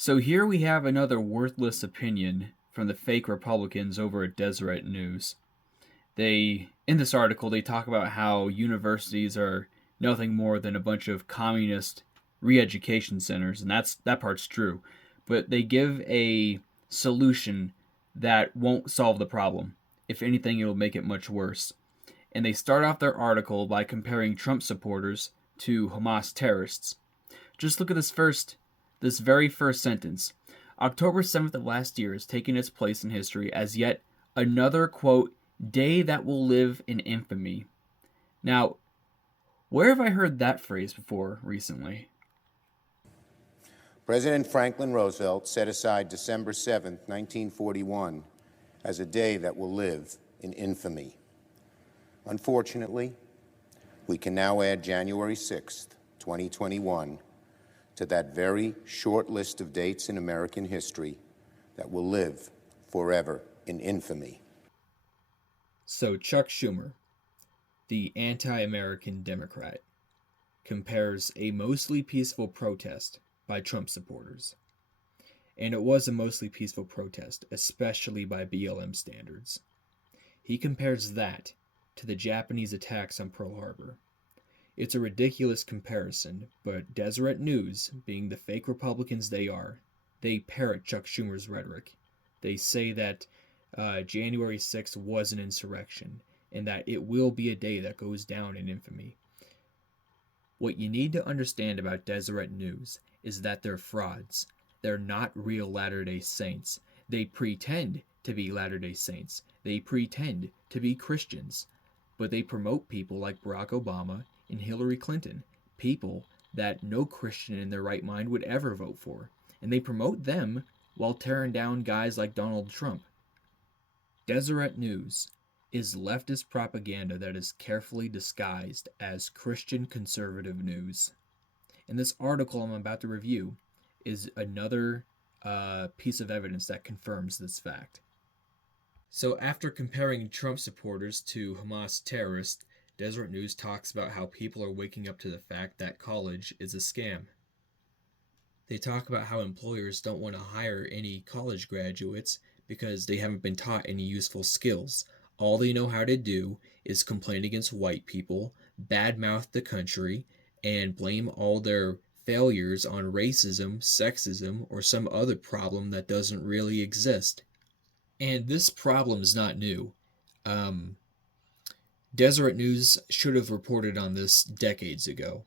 So here we have another worthless opinion from the fake Republicans over at Deseret News. In this article, they talk about how universities are nothing more than a bunch of communist re-education centers, and that part's true. But they give a solution that won't solve the problem. If anything, it'll make it much worse. And they start off their article by comparing Trump supporters to Hamas terrorists. Just look at this very first sentence. October 7th of last year is taking its place in history as yet another, quote, day that will live in infamy. Now, where have I heard that phrase before recently? President Franklin Roosevelt set aside December 7, 1941, as a day that will live in infamy. Unfortunately, we can now add January 6, 2021, to that very short list of dates in American history that will live forever in infamy. So, Chuck Schumer, the anti American Democrat, compares a mostly peaceful protest by Trump supporters. And it was a mostly peaceful protest, especially by BLM standards. He compares that to the Japanese attacks on Pearl Harbor. It's a ridiculous comparison, but Deseret News, being the fake Republicans they are, they parrot Chuck Schumer's rhetoric. They say that January 6th was an insurrection, and that it will be a day that goes down in infamy. What you need to understand about Deseret News is that they're frauds. They're not real Latter-day Saints. They pretend to be Latter-day Saints. They pretend to be Christians. But they promote people like Barack Obama and Hillary Clinton, people that no Christian in their right mind would ever vote for. And they promote them while tearing down guys like Donald Trump. Deseret News is leftist propaganda that is carefully disguised as Christian conservative news. And this article I'm about to review is another piece of evidence that confirms this fact. So after comparing Trump supporters to Hamas terrorists, Deseret News talks about how people are waking up to the fact that college is a scam. They talk about how employers don't want to hire any college graduates because they haven't been taught any useful skills. All they know how to do is complain against white people, badmouth the country, and blame all their failures on racism, sexism, or some other problem that doesn't really exist. And this problem is not new. Deseret News should have reported on this decades ago.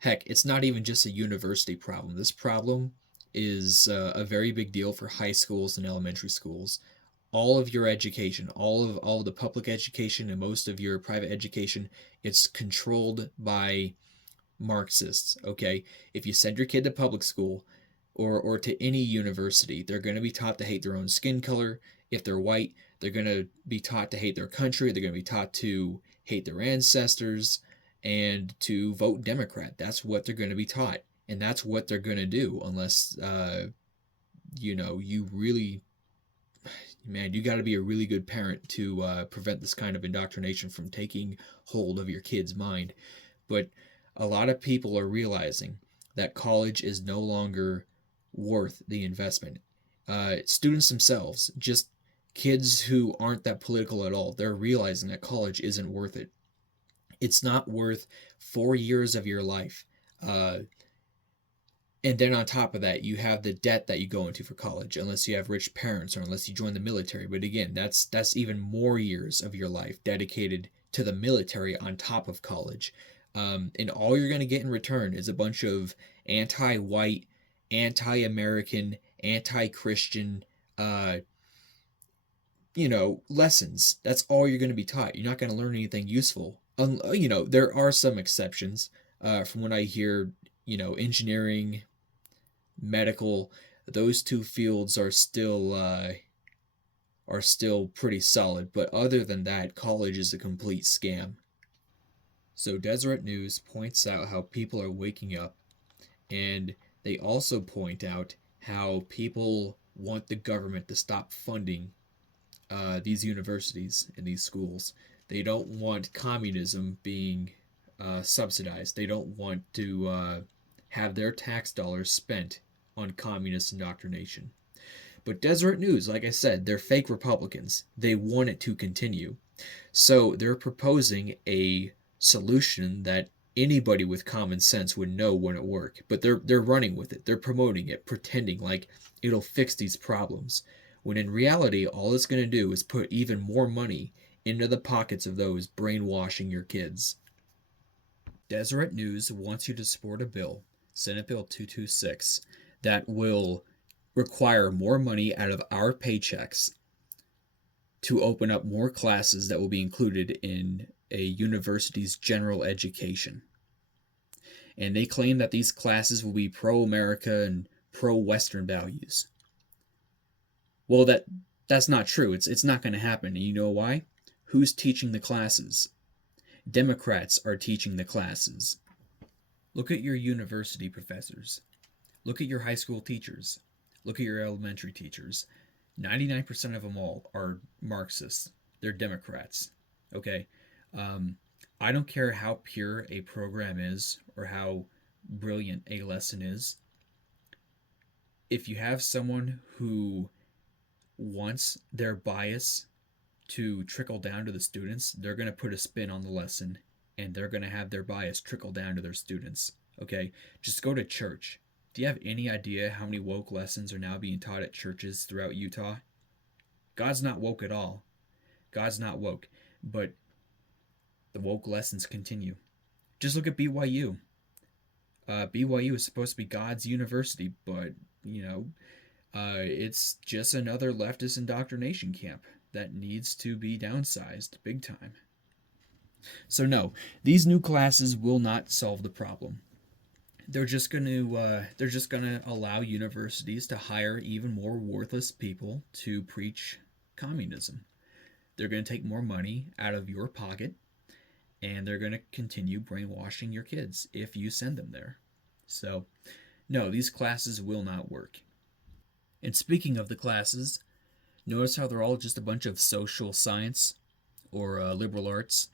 Heck, it's not even just a university problem. This problem is a very big deal for high schools and elementary schools. All of your education, all of the public education and most of your private education, it's controlled by Marxists. Okay, if you send your kid to public school or to any university, they're going to be taught to hate their own skin color. If they're white, they're going to be taught to hate their country. They're going to be taught to hate their ancestors and to vote Democrat. That's what they're going to be taught, and that's what they're going to do unless you really, man, you got to be a really good parent to prevent this kind of indoctrination from taking hold of your kid's mind. But a lot of people are realizing that college is no longer worth the investment. Students themselves, just kids who aren't that political at all, they're realizing that college isn't worth it. It's not worth 4 years of your life. And then on top of that, you have the debt that you go into for college, unless you have rich parents or unless you join the military. But again, that's even more years of your life dedicated to the military on top of college. And all you're going to get in return is a bunch of anti-white, anti-American, anti-Christian, lessons. That's all you're going to be taught. You're not going to learn anything useful. There are some exceptions. From what I hear, engineering, medical, those two fields are still pretty solid. But other than that, college is a complete scam. So Deseret News points out how people are waking up, and they also point out how people want the government to stop funding these universities and these schools. They don't want communism being subsidized. They don't want to have their tax dollars spent on communist indoctrination. But Deseret News, like I said, they're fake Republicans. They want it to continue. So they're proposing a solution that anybody with common sense would know wouldn't work. But they're running with it. They're promoting it, pretending like it'll fix these problems. When in reality, all it's going to do is put even more money into the pockets of those brainwashing your kids. Deseret News wants you to support a bill, Senate Bill 226, that will require more money out of our paychecks to open up more classes that will be included in a university's general education. And they claim that these classes will be pro-America and pro-Western values. Well, that's not true. It's not going to happen. And you know why? Who's teaching the classes? Democrats are teaching the classes. Look at your university professors. Look at your high school teachers. Look at your elementary teachers. 99% of them all are Marxists. They're Democrats. Okay? I don't care how pure a program is or how brilliant a lesson is. If you have someone who wants their bias to trickle down to the students, they're going to put a spin on the lesson and they're going to have their bias trickle down to their students. Okay? Just go to church. Do you have any idea how many woke lessons are now being taught at churches throughout Utah? God's not woke at all. God's not woke. But the woke lessons continue. Just look at BYU. BYU is supposed to be God's university, but, it's just another leftist indoctrination camp that needs to be downsized big time. So no, these new classes will not solve the problem. They're just going to allow universities to hire even more worthless people to preach communism. They're going to take more money out of your pocket, and they're going to continue brainwashing your kids if you send them there. So, no, these classes will not work. And speaking of the classes, notice how they're all just a bunch of social science or liberal arts.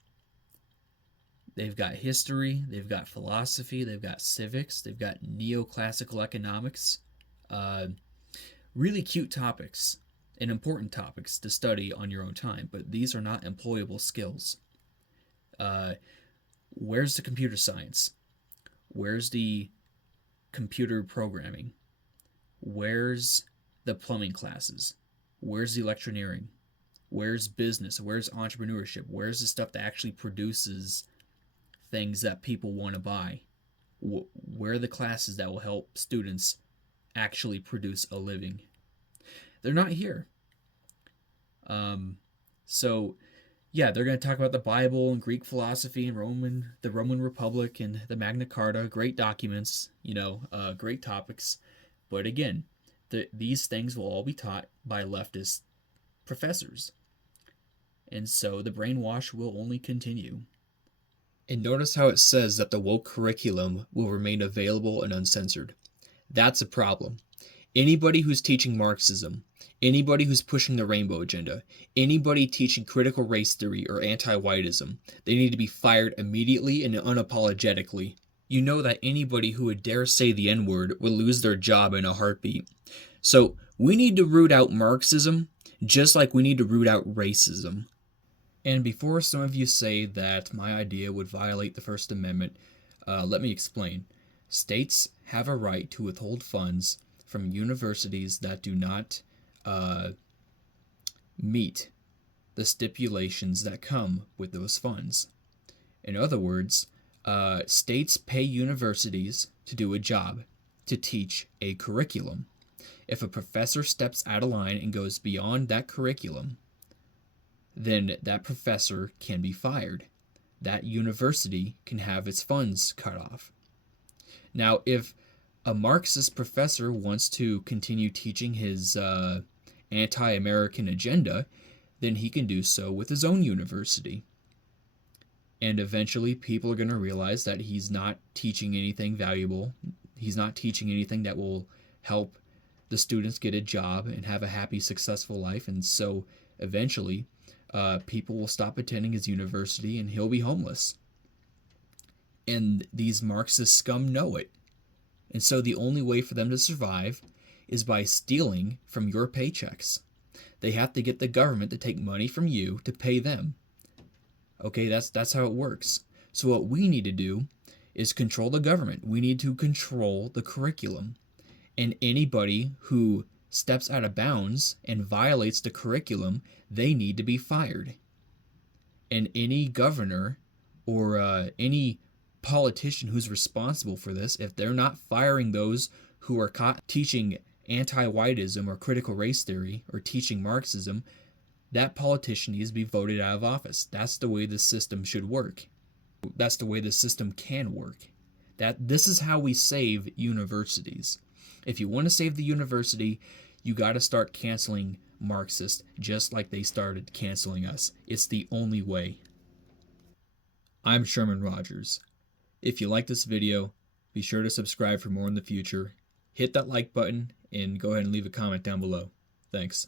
They've got history, they've got philosophy, they've got civics, they've got neoclassical economics. Really cute topics and important topics to study on your own time, but these are not employable skills. Where's the computer science? Where's the computer programming? Where's the plumbing classes? Where's the electioneering? Where's business? Where's entrepreneurship? Where's the stuff that actually produces things that people want to buy? Where are the classes that will help students actually produce a living? They're not here. So yeah, they're going to talk about the Bible and Greek philosophy and the Roman Republic and the Magna Carta. Great documents, great topics. But again, these things will all be taught by leftist professors. And so the brainwash will only continue. And notice how it says that the woke curriculum will remain available and uncensored. That's a problem. Anybody who's teaching Marxism, anybody who's pushing the rainbow agenda, anybody teaching critical race theory or anti-whiteism, they need to be fired immediately and unapologetically. You know that anybody who would dare say the N-word would lose their job in a heartbeat. So we need to root out Marxism just like we need to root out racism. And before some of you say that my idea would violate the First Amendment, let me explain. States have a right to withhold funds from universities that do not meet the stipulations that come with those funds. In other words, states pay universities to do a job, to teach a curriculum. If a professor steps out of line and goes beyond that curriculum, then that professor can be fired. That university can have its funds cut off. Now, if a Marxist professor wants to continue teaching his anti-American agenda, then he can do so with his own university. And eventually people are going to realize that he's not teaching anything valuable. He's not teaching anything that will help the students get a job and have a happy, successful life. And so eventually people will stop attending his university and he'll be homeless. And these Marxist scum know it. And so the only way for them to survive is by stealing from your paychecks. They have to get the government to take money from you to pay them. Okay, that's how it works. So what we need to do is control the government. We need to control the curriculum. And anybody who steps out of bounds and violates the curriculum, they need to be fired. And any governor or any politician who's responsible for this, if they're not firing those who are caught teaching anti-whiteism or critical race theory or teaching Marxism, that politician needs to be voted out of office. That's the way the system should work. That's the way the system can work. This is how we save universities. If you want to save the university, you got to start canceling Marxists just like they started canceling us. It's the only way. I'm Sherman Rogers. If you like this video, be sure to subscribe for more in the future. Hit that like button and go ahead and leave a comment down below. Thanks.